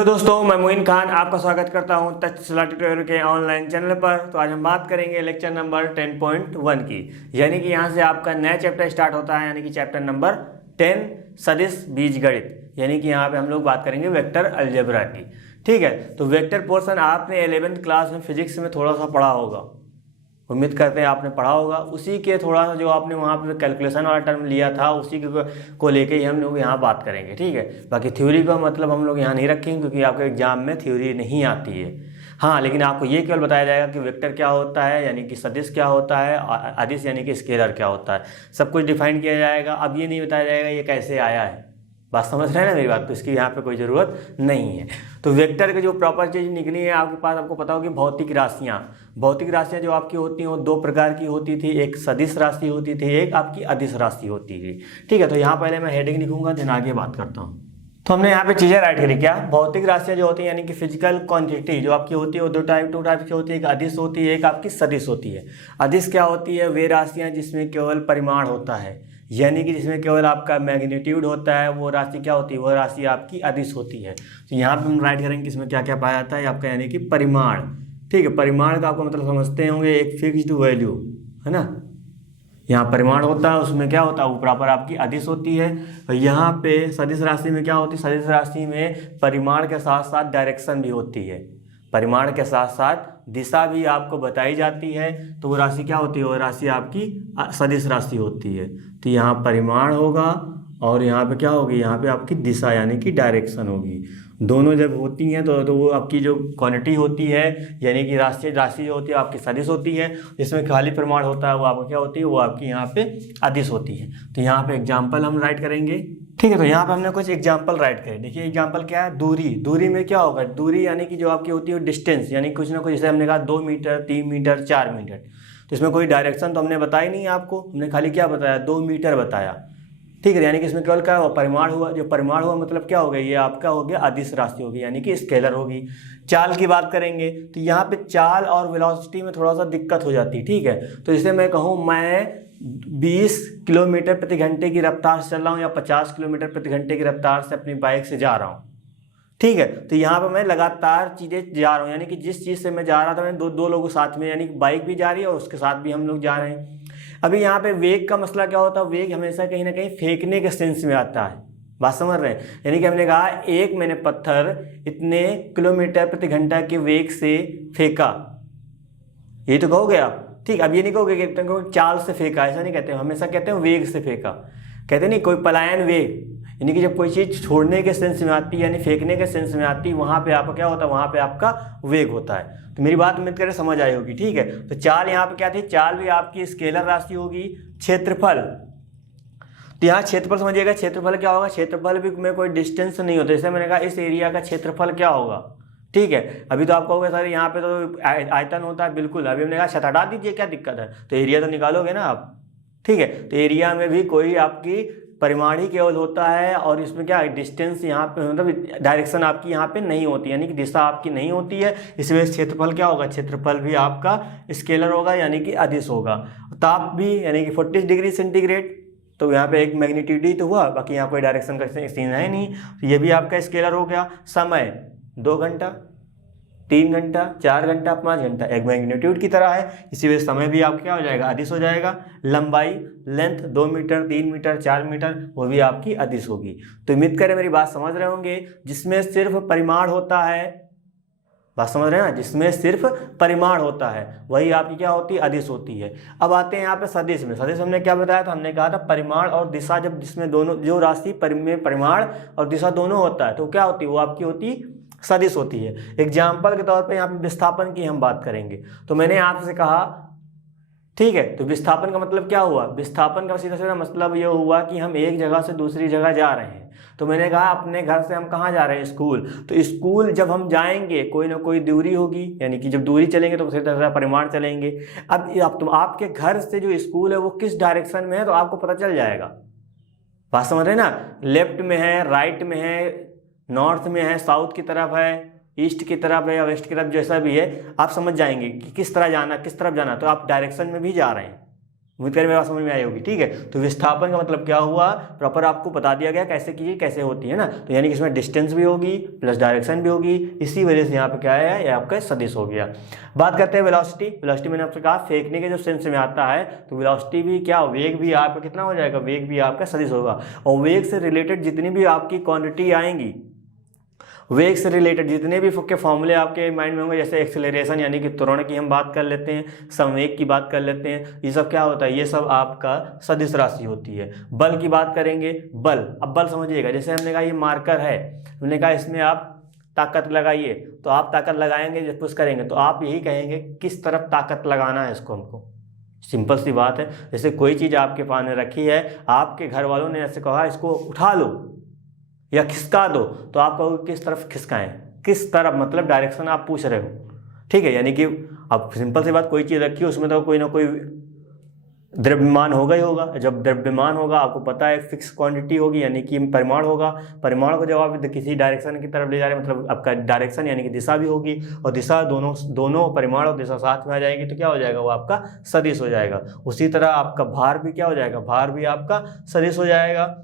तो दोस्तों मैं मोइन खान आपका स्वागत करता हूं तक्षशिला ट्यूटोरियल के ऑनलाइन चैनल पर। तो आज हम बात करेंगे लेक्चर नंबर 10.1 की, यानी कि यहां से आपका नया चैप्टर स्टार्ट होता है, यानी कि चैप्टर नंबर 10 सदिश बीजगणित, यानी कि यहाँ पे हम लोग बात करेंगे वेक्टर अलजेब्रा की। ठीक है, तो वेक्टर पोर्शन आपने 11th क्लास में फिजिक्स में थोड़ा सा पढ़ा होगा, उम्मीद करते हैं आपने पढ़ा होगा। उसी के थोड़ा सा जो आपने वहाँ पे कैलकुलेशन वाला टर्म लिया था उसी को लेके ही हम लोग यहाँ बात करेंगे। ठीक है, बाकी थ्योरी का मतलब हम लोग यहाँ नहीं रखेंगे क्योंकि आपके एग्जाम में थ्योरी नहीं आती है। हाँ, लेकिन आपको ये केवल बताया जाएगा कि वेक्टर क्या होता है, यानी कि सदिश क्या होता है, अदिश यानी कि स्केलर क्या होता है, सब कुछ डिफाइन किया जाएगा। अब ये नहीं बताया जाएगा ये कैसे आया है, बात समझ रहे हैं ना मेरी बात, तो इसकी यहाँ पे कोई ज़रूरत नहीं है। तो वेक्टर के जो प्रॉपर चीज़ निकली है आपके पास, आपको पता हो कि भौतिक राशियाँ जो आपकी होती हैं वो दो प्रकार की होती थी, एक सदिश राशि होती थी, एक आपकी अदिश राशि होती थी। ठीक है, तो यहाँ पहले मैं हेडिंग लिखूंगा फिर आगे बात करता हूँ। तो हमने यहाँ पे चीज़ें राइट करी क्या, भौतिक राशियाँ जो होती हैं यानी कि फिजिकल क्वांटिटी जो आपकी होती है वो दो टाइप की होती है, एक अदिश होती है, एक आपकी सदिश होती है। अदिश क्या होती है, वे राशियाँ जिसमें केवल परिमाण होता है, यानी कि जिसमें केवल आपका मैग्नीट्यूड होता है, वो राशि क्या होती है, वो राशि आपकी अदिश होती है। तो यहाँ पे हम राइट करेंगे इसमें क्या क्या पाया जाता है आपका, यानी कि परिमाण। ठीक है, परिमाण का आपको मतलब समझते होंगे, एक फिक्स्ड वैल्यू है ना, यहाँ परिमाण होता है, उसमें क्या होता है वो प्रॉपर आपकी अदिश होती है। और यहाँ पे सदिश राशि में क्या होती है, सदिश राशि में परिमाण के साथ साथ डायरेक्शन भी होती है, परिमाण के साथ साथ दिशा भी आपको बताई जाती है। तो वो राशि क्या होती है, वो राशि आपकी सदिश राशि होती है। तो यहाँ परिमाण होगा और यहाँ पे क्या होगी, यहाँ पे आपकी दिशा यानी कि डायरेक्शन होगी। दोनों जब होती हैं तो वो आपकी जो क्वांटिटी होती है यानी कि राशि जो होती है आपकी सदिश होती है, जिसमें खाली परिमाण होता है वो आपको क्या होती है, वो आपकी यहाँ पे अदिश होती है। तो यहाँ पे एग्जाम्पल हम राइट करेंगे। ठीक है, तो यहाँ पे हमने कुछ एग्जाम्पल राइट करे। देखिए एग्जाम्पल क्या है, दूरी में क्या होगा, दूरी यानी कि जो आपकी होती है डिस्टेंस, यानी कुछ ना कुछ, जैसे हमने कहा 2 मीटर 3 मीटर 4 मीटर, तो इसमें कोई डायरेक्शन तो हमने बताई नहीं आपको, हमने खाली क्या बताया, 2 मीटर बताया। ठीक है, यानी कि इसमें केवल क्या हुआ, परिमाण हुआ। जो परिमाण हुआ मतलब क्या हो गया, ये आपका हो गया अदिश राशि होगी, यानी कि स्केलर होगी। चाल की बात करेंगे तो यहाँ पे चाल और वेलोसिटी में थोड़ा सा दिक्कत हो जाती है। ठीक है, तो जैसे मैं कहूँ मैं 20 किलोमीटर प्रति घंटे की रफ्तार से चल रहा हूँ या 50 किलोमीटर प्रति घंटे की रफ्तार से अपनी बाइक से जा रहा हूँ। ठीक है, तो यहाँ पर मैं लगातार चीज़ें जा रहा हूँ, यानी कि जिस चीज़ से मैं जा रहा था मैं दो लोगों साथ में, यानी कि बाइक भी जा रही है और उसके साथ भी हम लोग जा रहे हैं। अभी यहाँ पे वेग का मसला क्या होता है, वेग हमेशा कहीं ना कहीं फेंकने के सेंस में आता है, बात समझ रहे हैं। यानी कि हमने कहा एक मैंने पत्थर इतने किलोमीटर प्रति घंटा के वेग से फेंका, ये तो कहोगे आप। ठीक, अब ये नहीं कहोगे कि चाल से फेंका, ऐसा नहीं कहते, हमेशा कहते हैं वेग से फेंका, कहते नहीं कोई पलायन वेग, यानी कि जब कोई चीज़ छोड़ने के सेंस में आती है यानी फेंकने के सेंस में आती है, वहाँ पे आपका क्या होता है, वहाँ पे आपका वेग होता है। तो मेरी बात उम्मीद करें समझ आई होगी। ठीक है, तो चाल यहाँ पे क्या थी, चाल भी आपकी स्केलर राशि होगी। क्षेत्रफल, तो यहाँ क्षेत्रफल समझिएगा, क्षेत्रफल क्या होगा, क्षेत्रफल भी में कोई डिस्टेंस नहीं होता। जैसे मैंने कहा इस एरिया का क्षेत्रफल क्या होगा। ठीक है, अभी तो आपको होगा सर यहाँ पे तो आयतन होता है, बिल्कुल। अभी हमने कहा छत हटा दीजिए, क्या दिक्कत है, तो एरिया तो निकालोगे ना आप। ठीक है, तो एरिया में भी कोई आपकी परिमाण ही केवल होता है और इसमें क्या डिस्टेंस यहाँ पे मतलब डायरेक्शन आपकी यहाँ पे नहीं होती, यानी कि दिशा आपकी नहीं होती है। इस वजह से क्षेत्रफल क्या होगा, क्षेत्रफल भी आपका स्केलर होगा यानी कि अदिश होगा। ताप भी यानी कि 40 डिग्री सेंटीग्रेड, तो यहाँ पे एक मैग्नीट्यूड ही तो हुआ, बाकी यहाँ कोई डायरेक्शन का सीन है नहीं, तो ये भी आपका स्केलर हो गया। समय 2 घंटा 3 घंटा 4 घंटा 5 घंटा एक मैग्नीट्यूड की तरह है, इसी वजह से समय भी आपका क्या हो जाएगा, अदिश हो जाएगा। लंबाई लेंथ 2 मीटर 3 मीटर 4 मीटर, वो भी आपकी अदिश होगी। तो उम्मीद करें मेरी बात समझ रहे होंगे, जिसमें सिर्फ परिमाण होता है, बात समझ रहे हैं ना, जिसमें सिर्फ परिमाण होता है वही आपकी क्या होती है, अदिश होती है। अब आते हैं यहाँ पे सदिश में। सदिश हमने क्या बताया था, हमने कहा था परिमाण और दिशा, जब जिसमें दोनों जो राशि में परिमाण और दिशा दोनों होता है तो क्या होती है, वो आपकी होती सदिश होती है। एग्जाम्पल के तौर पे यहाँ पे विस्थापन की हम बात करेंगे। तो मैंने आपसे कहा, ठीक है, तो विस्थापन का मतलब क्या हुआ, विस्थापन का सीधा सीधा मतलब ये हुआ कि हम एक जगह से दूसरी जगह जा रहे हैं। तो मैंने कहा अपने घर से हम कहाँ जा रहे हैं, स्कूल। तो स्कूल जब हम जाएंगे कोई ना कोई दूरी होगी, यानी कि जब दूरी चलेंगे तो उसी तरह परिमाण चलेंगे। अब तुम आपके घर से जो स्कूल है वो किस डायरेक्शन में है तो आपको पता चल जाएगा, बात समझ रहे हैं ना, लेफ्ट में है, राइट में है, नॉर्थ में है, साउथ की तरफ है, ईस्ट की तरफ है या वेस्ट की तरफ, जैसा भी है आप समझ जाएंगे कि किस तरफ जाना। तो आप डायरेक्शन में भी जा रहे हैं, उम्मीद करें मेरी बात समझ में आई होगी। ठीक है, तो विस्थापन का मतलब क्या हुआ, प्रॉपर आपको बता दिया गया कैसे कीजिए, कैसे होती है ना। तो यानी कि इसमें डिस्टेंस भी होगी प्लस डायरेक्शन भी होगी, इसी वजह से यहाँ पे क्या है, ये आपका सदिश हो गया। बात करते हैं वेलोसिटी। वेलोसिटी मैंने आपसे कहा फेंकने के जो सेंस में आता है, तो वेलोसिटी भी क्या, वेग भी आपका कितना हो जाएगा, वेग भी आपका सदिश होगा। और वेग से रिलेटेड जितनी भी आपकी क्वांटिटी आएंगी, वेग से रिलेटेड जितने भी के फॉर्मूले आपके माइंड में होंगे, जैसे एक्सेलरेशन यानी कि त्वरण की हम बात कर लेते हैं, संवेग की बात कर लेते हैं, ये सब क्या होता है, ये सब आपका सदिश राशि होती है। बल की बात करेंगे, बल, अब बल समझिएगा, जैसे हमने कहा ये मार्कर है, हमने कहा इसमें आप ताकत लगाइए, तो आप ताकत लगाएंगे, जब पुश करेंगे तो आप यही कहेंगे किस तरफ ताकत लगाना है इसको हमको। सिंपल सी बात है, जैसे कोई चीज़ आपके पास रखी है, आपके घर वालों ने ऐसे कहा इसको उठा लो या खिसका दो, तो आप कहोगे किस तरफ खिसकाएं, किस तरफ, मतलब डायरेक्शन आप पूछ रहे हो। ठीक है, यानी कि अब सिंपल सी बात, कोई चीज़ रखी है उसमें तो कोई ना कोई द्रव्यमान होगा ही होगा। जब द्रव्यमान होगा, आपको पता है फिक्स क्वांटिटी होगी, यानी कि परिमाण होगा। परिमाण को जब आप किसी डायरेक्शन की तरफ ले जा रहे हैं, मतलब आपका डायरेक्शन यानी कि दिशा भी होगी, और दिशा दोनों परिमाण और दिशा साथ में आ जाएगी, तो क्या हो जाएगा, वो आपका सदिश हो जाएगा। उसी तरह आपका भार भी क्या हो जाएगा, भार भी आपका सदिश हो जाएगा।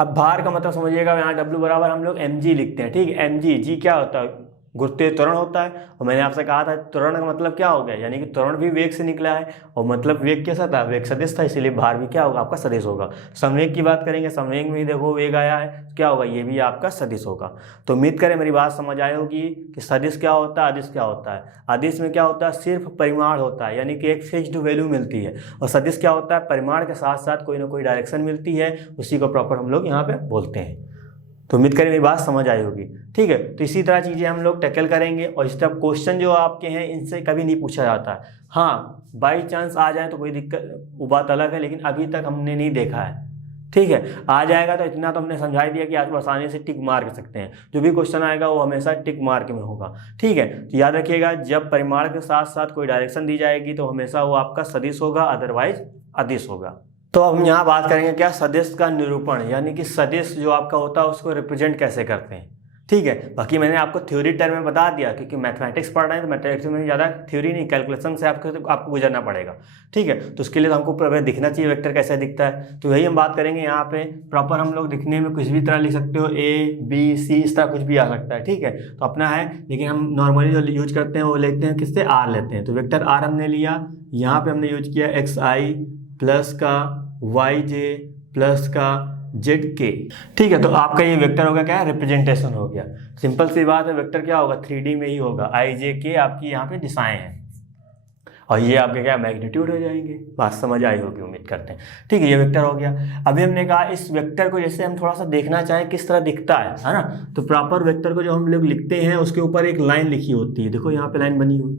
अब भार का मतलब समझिएगा, यहाँ W बराबर हम लोग mg लिखते हैं। ठीक है, mg, जी क्या होता है, गुरुत्वीय त्वरण होता है। और मैंने आपसे कहा था त्वरण का मतलब क्या हो गया, यानी कि त्वरण भी वेग से निकला है, और मतलब वेग कैसा था, वेग सदिश था, इसीलिए भार भी क्या होगा, आपका सदिश होगा। संवेग की बात करेंगे, संवेग में भी देखो वेग आया है, क्या होगा, ये भी आपका सदिश होगा। तो उम्मीद करें मेरी बात समझ आई होगी कि सदिश क्या होता है, अदिश क्या होता है। अदिश में क्या होता है, सिर्फ परिमाण होता है, यानी कि एक फिक्स्ड वैल्यू मिलती है। और सदिश क्या होता है, परिमाण के साथ साथ कोई ना कोई डायरेक्शन मिलती है, उसी को प्रॉपर हम लोग यहाँ पे बोलते हैं। तो उम्मीद करें मेरी बात समझ आई होगी। ठीक है, तो इसी तरह चीज़ें हम लोग टैकल करेंगे, और इस तरह क्वेश्चन जो आपके हैं इनसे कभी नहीं पूछा जाता है। हाँ, बाई चांस आ जाए तो कोई दिक्कत, वो बात अलग है, लेकिन अभी तक हमने नहीं देखा है। ठीक है, आ जाएगा तो इतना तो हमने समझा दिया कि आप आसानी से टिक मार सकते हैं। जो भी क्वेश्चन आएगा वो हमेशा टिक मार्क में होगा। ठीक है, तो याद रखिएगा, जब परिमाण के साथ साथ कोई डायरेक्शन दी जाएगी तो हमेशा वो आपका सदिश होगा, अदरवाइज अदिश होगा। तो हम यहाँ बात करेंगे क्या, सदिश का निरूपण, यानी कि सदिश जो आपका होता है उसको रिप्रेजेंट कैसे करते हैं। ठीक है, बाकी मैंने आपको थ्योरी टर्म में बता दिया, क्योंकि मैथमेटिक्स पढ़ रहे हैं तो मैथमेटिक्स में ज़्यादा थ्योरी नहीं, कैलकुलेशन से आपको गुजरना पड़ेगा। ठीक है, तो उसके लिए तो हमको प्रॉपर दिखना चाहिए वेक्टर कैसे दिखता है। तो यही हम बात करेंगे यहाँ पे। प्रॉपर हम लोग दिखने में कुछ भी तरह लिख सकते हो, A B C, इस तरह कुछ भी आ सकता है। ठीक है, तो अपना है, लेकिन हम नॉर्मली जो यूज करते हैं वो लेते हैं किससे, R लेते हैं। तो वेक्टर R हमने लिया, यहाँ पे हमने यूज किया XI प्लस का YJ प्लस का ZK। ठीक है, तो आपका ये वेक्टर होगा क्या, रिप्रेजेंटेशन हो गया। सिंपल सी बात है, वेक्टर क्या होगा, 3D में ही होगा। IJK आपकी यहाँ पे दिशाएं हैं, और ये आपके क्या मैग्नीट्यूड हो जाएंगे। बात समझ आई होगी उम्मीद करते हैं। ठीक है, ये वेक्टर हो गया। अभी हमने कहा इस वेक्टर को जैसे हम थोड़ा सा देखना चाहें किस तरह दिखता है ना, तो प्रॉपर वेक्टर को जो हम लोग लिखते हैं उसके ऊपर एक लाइन लिखी होती है। देखो यहाँ पे लाइन बनी हुई।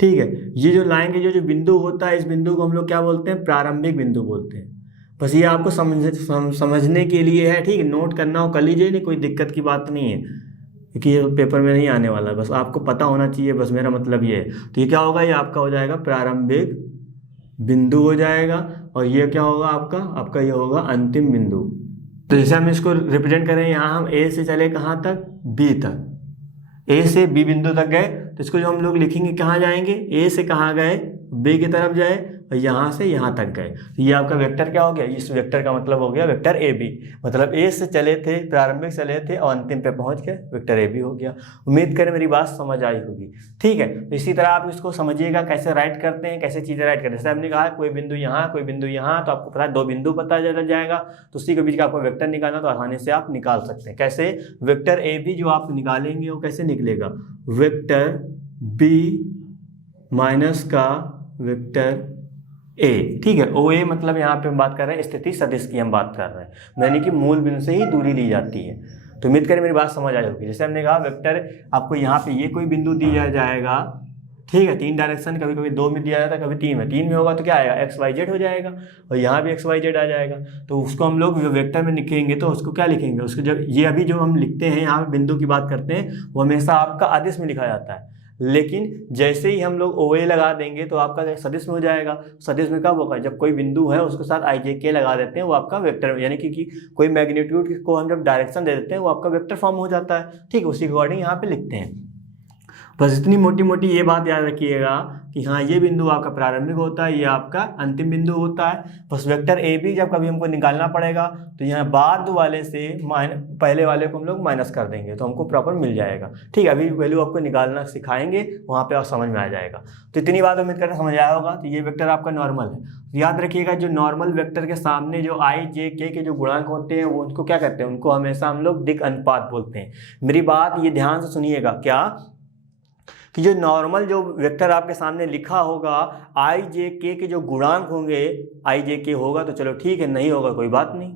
ठीक है, ये जो लाइन के जो बिंदु होता है, इस बिंदु को हम लोग क्या बोलते हैं, प्रारंभिक बिंदु बोलते हैं। बस ये आपको समझने के लिए है। ठीक है, नोट करना हो कर लीजिए, नहीं कोई दिक्कत की बात नहीं है, क्योंकि ये पेपर में नहीं आने वाला, बस आपको पता होना चाहिए, बस मेरा मतलब ये है। तो ये क्या होगा, ये आपका हो जाएगा प्रारंभिक बिंदु हो जाएगा, और ये क्या होगा आपका ये होगा अंतिम बिंदु। तो जैसे हम इसको रिप्रेजेंट करें, यहाँ हम A से चले कहाँ तक, B तक, A से B बिंदु तक गए, तो इसको जो हम लोग लिखेंगे कहाँ जाएंगे, A से कहाँ गए, B की तरफ जाए, और यहाँ से यहाँ तक गए। तो ये आपका वेक्टर क्या हो गया, इस वेक्टर का मतलब हो गया वेक्टर AB। मतलब A से चले थे, प्रारंभिक चले थे और अंतिम पे पहुँच गए, वेक्टर AB हो गया। उम्मीद करें मेरी बात समझ आई होगी। ठीक है, तो इसी तरह आप इसको समझिएगा कैसे राइट करते हैं, कैसे चीज़ें राइट करते हैं। जैसे हमने कहा कोई बिंदु यहाँ, कोई बिंदु यहाँ, तो आपको पता है 2 बिंदु पता चल जाएगा, तो उसी के बीच का आपको वेक्टर निकालना, तो आसानी से आप निकाल सकते हैं। कैसे, वेक्टर AB जो आप निकालेंगे वो कैसे निकलेगा, वेक्टर B माइनस का वेक्टर A। ठीक है, OA मतलब यहाँ पे हम बात कर रहे हैं स्थिति सदिश की हम बात कर रहे हैं, यानी कि मूल बिंदु से ही दूरी ली जाती है। तो उम्मीद करें मेरी बात समझ आई होगी। जैसे हमने कहा वेक्टर आपको यहाँ पे ये कोई बिंदु दिया जाएगा। ठीक है, 3 डायरेक्शन, कभी कभी 2 में दिया जाता है, कभी 3 में। 3 में होगा तो क्या आएगा, XYZ हो जाएगा, और यहाँ भी XYZ आ जाएगा। तो उसको हम लोग वेक्टर में लिखेंगे तो उसको क्या लिखेंगे, उसको जब ये अभी जो हम लिखते हैं यहाँ पे बिंदु की बात करते हैं, वो हमेशा आपका अदिश में लिखा जाता है। लेकिन जैसे ही हम लोग OA लगा देंगे तो आपका सदिश में हो जाएगा। सदिश में कब होगा, जब कोई बिंदु है उसके साथ IJK लगा देते हैं, वो आपका वेक्टर, यानी कि कोई मैग्नीट्यूड को हम जब डायरेक्शन दे देते हैं वो आपका वेक्टर फॉर्म हो जाता है। ठीक है, उसी अकॉर्डिंग यहाँ पे लिखते हैं। बस इतनी मोटी मोटी ये बात याद रखिएगा कि हाँ ये बिंदु आपका प्रारंभिक होता है, ये आपका अंतिम बिंदु होता है। बस वेक्टर ए बी जब कभी हमको निकालना पड़ेगा तो यहाँ बाद वाले से पहले वाले को हम लोग माइनस कर देंगे तो हमको प्रॉपर मिल जाएगा। ठीक है, अभी वैल्यू आपको निकालना सिखाएंगे, वहाँ पे आप समझ में आ जाएगा। तो इतनी बात उम्मीद करना समझ आया होगा। तो ये वेक्टर आपका नॉर्मल है। तो याद रखिएगा जो नॉर्मल वेक्टर के सामने जो आई जे के जो गुणांक होते हैं वो उनको क्या करते हैं, उनको हमेशा हम लोग दिक् अनुपात बोलते हैं। मेरी बात ये ध्यान से सुनिएगा क्या, कि जो नॉर्मल जो वेक्टर आपके सामने लिखा होगा आई जे के जो गुणांक होंगे, आई जे के होगा तो चलो ठीक है, नहीं होगा कोई बात नहीं,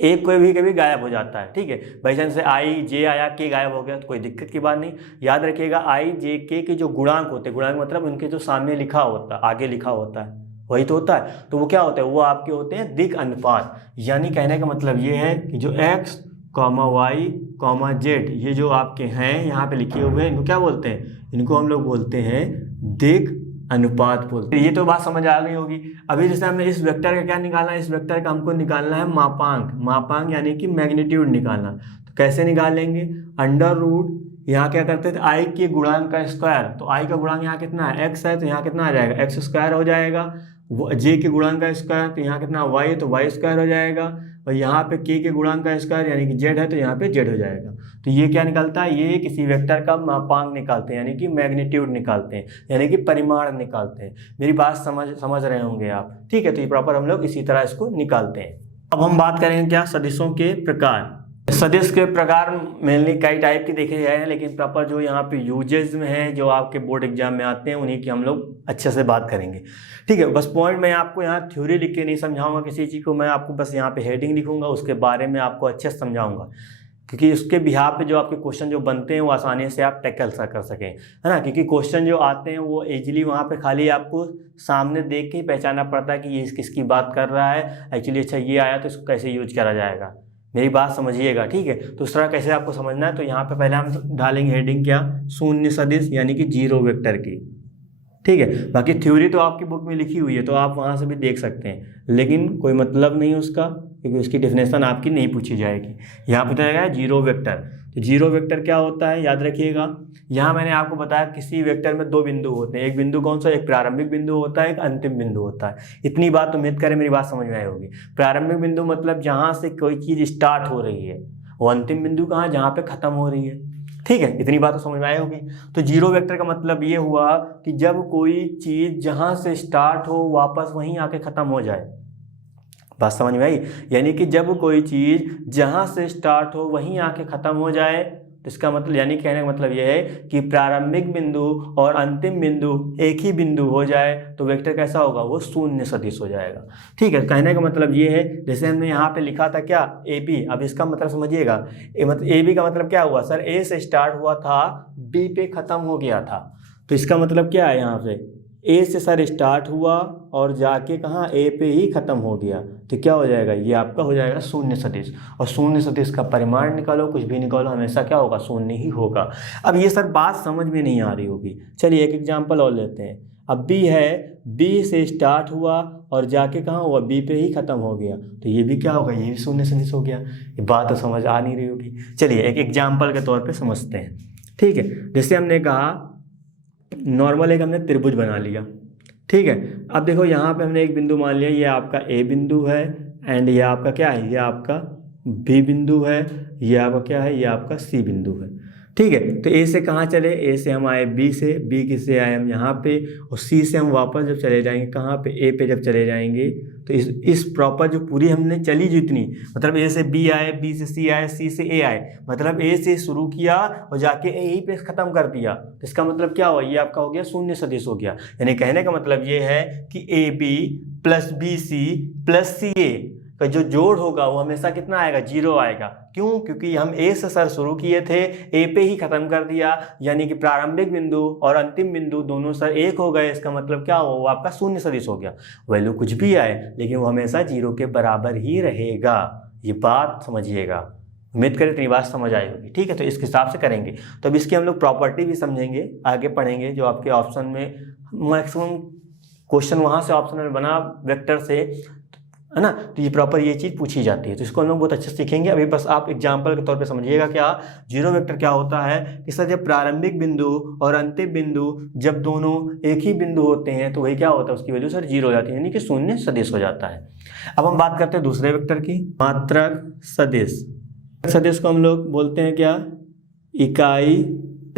एक कोई भी कभी गायब हो जाता है। ठीक है, बाई चांस से आई जे आया के गायब हो गया तो कोई दिक्कत की बात नहीं। याद रखिएगा आई जे के जो गुणांक होते हैं, गुणांक मतलब उनके जो सामने लिखा होता है, आगे लिखा होता है वही तो होता है, तो वो क्या होता है, वो आपके होते हैं दिक् अनुपात। यानी कहने का मतलब ये है कि जो x, y, z ये जो आपके हैं यहाँ पे लिखे हुए हैं, इनको क्या बोलते हैं, इनको हम लोग बोलते हैं दिक् अनुपात बोलते हैं। ये तो बात समझ आ गई होगी। अभी जैसे हमने इस वेक्टर का क्या निकालना है, इस वेक्टर का हमको निकालना है मापांक, मापांक यानी कि मैग्नीट्यूड निकालना। तो कैसे निकालेंगे, अंडर रूट, यहाँ क्या करते थे आई के गुणांक का स्क्वायर, तो आई का गुणांक यहाँ कितना है x है, तो यहाँ कितना आ जाएगा x स्क्वायर हो जाएगा। जे के गुणांक का स्क्वायर तो यहाँ कितना y है, तो y स्क्वायर हो जाएगा। और यहाँ पे के गुणांक का स्क्वायर यानी कि z है तो यहाँ पे z हो जाएगा। तो ये क्या निकलता है, ये किसी वेक्टर का मापांक निकालते हैं, यानी कि मैग्नीट्यूड निकालते हैं, यानी कि परिमाण निकालते हैं। मेरी बात समझ रहे होंगे आप। ठीक है, तो ये प्रॉपर हम लोग इसी तरह इसको निकालते हैं। अब हम बात करेंगे क्या, सदिशों के प्रकार। सदिश के प्रकार मेनली कई टाइप के देखे गए हैं, लेकिन प्रॉपर जो यहाँ पे यूजेज में है, जो आपके बोर्ड एग्जाम में आते हैं, उन्हीं की हम लोग अच्छे से बात करेंगे। ठीक है, बस पॉइंट मैं आपको यहाँ थ्योरी लिख के नहीं समझाऊंगा किसी चीज़ को, मैं आपको बस यहाँ पे हेडिंग लिखूंगा, उसके बारे में आपको अच्छे से समझाऊंगा, क्योंकि उसके बिहाफ पे जो आपके क्वेश्चन जो बनते हैं वो आसानी से आप टैकल कर सकें, है ना। क्योंकि क्वेश्चन जो आते हैं वो इजीली वहाँ पे खाली आपको सामने देख के ही पहचानना पड़ता है कि ये किसकी बात कर रहा है एक्चुअली। अच्छा ये आया तो इसको कैसे यूज करा जाएगा, मेरी बात समझिएगा। ठीक है, तो उस तरह कैसे आपको समझना है, तो यहाँ पे पहले हम डालेंगे हेडिंग क्या, शून्य सदिश यानी कि जीरो वेक्टर की। ठीक है, बाकी थ्योरी तो आपकी बुक में लिखी हुई है तो आप वहाँ से भी देख सकते हैं, लेकिन कोई मतलब नहीं उसका, क्योंकि उसकी डेफिनेशन आपकी नहीं पूछी जाएगी। यहाँ पे बताया गया जीरो वेक्टर। तो जीरो वेक्टर क्या होता है, याद रखिएगा। यहाँ मैंने आपको बताया किसी वेक्टर में दो बिंदु होते हैं, एक बिंदु कौन सा, एक प्रारंभिक बिंदु होता है, एक अंतिम बिंदु होता है। इतनी बात उम्मीद करें मेरी बात समझ में आई होगी। प्रारंभिक बिंदु मतलब जहाँ से कोई चीज़ स्टार्ट हो रही है, वो अंतिम बिंदु कहाँ, जहाँ पे खत्म हो रही है। ठीक है, इतनी बात तो समझ में आई होगी। तो जीरो वेक्टर का मतलब ये हुआ कि जब कोई चीज़ जहाँ से स्टार्ट हो वापस वहीं आके ख़त्म हो जाए। बात समझ में आई, यानी कि जब कोई चीज़ जहाँ से स्टार्ट हो वहीं आके ख़त्म हो जाए, तो इसका मतलब यानी कहने का मतलब यह है कि प्रारंभिक बिंदु और अंतिम बिंदु एक ही बिंदु हो जाए तो वेक्टर कैसा होगा, वो शून्य सदिश हो जाएगा। ठीक है, कहने का मतलब ये है, जैसे हमने यहाँ पे लिखा था क्या, ए बी। अब इसका मतलब समझिएगा, मतलब ए बी का मतलब क्या हुआ, सर ए से स्टार्ट हुआ था, बी पे ख़त्म हो गया था। तो इसका मतलब क्या है, यहाँ पे ए से सर स्टार्ट हुआ और जाके कहाँ, ए पे ही ख़त्म हो गया, तो क्या हो जाएगा, ये आपका हो जाएगा शून्य सदिश। और शून्य सदिश का परिमाण निकालो, कुछ भी निकालो, हमेशा क्या होगा, शून्य ही होगा। अब ये सर बात समझ में नहीं आ रही होगी, चलिए एक एग्जांपल और लेते हैं। अब बी है, बी से स्टार्ट हुआ और जाके कहाँ हुआ, बी पे ही ख़त्म हो गया, तो ये भी क्या होगा, ये भी शून्य सदिश हो गया। ये बात तो समझ आ नहीं रही होगी, चलिए एक एग्जाम्पल के तौर पर समझते हैं। ठीक है, जैसे हमने कहा नॉर्मल एक हमने त्रिभुज बना लिया। ठीक है, अब देखो यहाँ पे हमने एक बिंदु मान लिया, ये आपका ए बिंदु है, एंड ये आपका क्या है, ये आपका बी बिंदु है, ये आपका क्या है, ये आपका सी बिंदु है। ठीक है, तो ए से कहाँ चले, ए से हम आए बी से, बी से आए हम यहाँ पे, और सी से हम वापस जब चले जाएंगे कहाँ पे, ए पे जब चले जाएंगे, तो इस प्रॉपर जो पूरी हमने चली जितनी, मतलब ए से बी आए, बी से सी आए, सी से ए आए, मतलब ए से शुरू किया और जाके ए ही पे ख़त्म कर दिया, तो इसका मतलब क्या हुआ, ये आपका हो गया शून्य सदिश हो गया। यानी कहने का मतलब ये है कि A B plus B C plus C A का जो जोड़ होगा वो हमेशा कितना आएगा, जीरो आएगा। क्यों, क्योंकि हम ए से सर शुरू किए थे, ए पे ही ख़त्म कर दिया, यानी कि प्रारंभिक बिंदु और अंतिम बिंदु दोनों सर एक हो गए। इसका मतलब क्या हुआ, वो आपका शून्य सदिश हो गया। वैल्यू कुछ भी आए लेकिन वो हमेशा जीरो के बराबर ही रहेगा, ये बात समझिएगा। उम्मीद करें इतनी बात समझ आई होगी। ठीक है, तो इस हिसाब से करेंगे। तो अब इसकी हम लोग प्रॉपर्टी भी समझेंगे, आगे पढ़ेंगे। जो आपके ऑप्शन में मैक्सिमम क्वेश्चन वहाँ से ऑप्शन में बना वेक्टर से, है ना। तो ये प्रॉपर ये चीज़ पूछी जाती है, तो इसको हम लोग बहुत अच्छे से सीखेंगे। अभी बस आप एग्जाम्पल के तौर पे समझिएगा क्या जीरो वेक्टर क्या होता है। कि सर जब प्रारंभिक बिंदु और अंतिम बिंदु जब दोनों एक ही बिंदु होते हैं तो वही क्या होता है, उसकी वैल्यू सर जीरो हो जाती है, यानी कि शून्य सदिश हो जाता है। अब हम बात करते हैं दूसरे वेक्टर की, मात्रक सदिश। सदिश को हम लोग बोलते हैं क्या, इकाई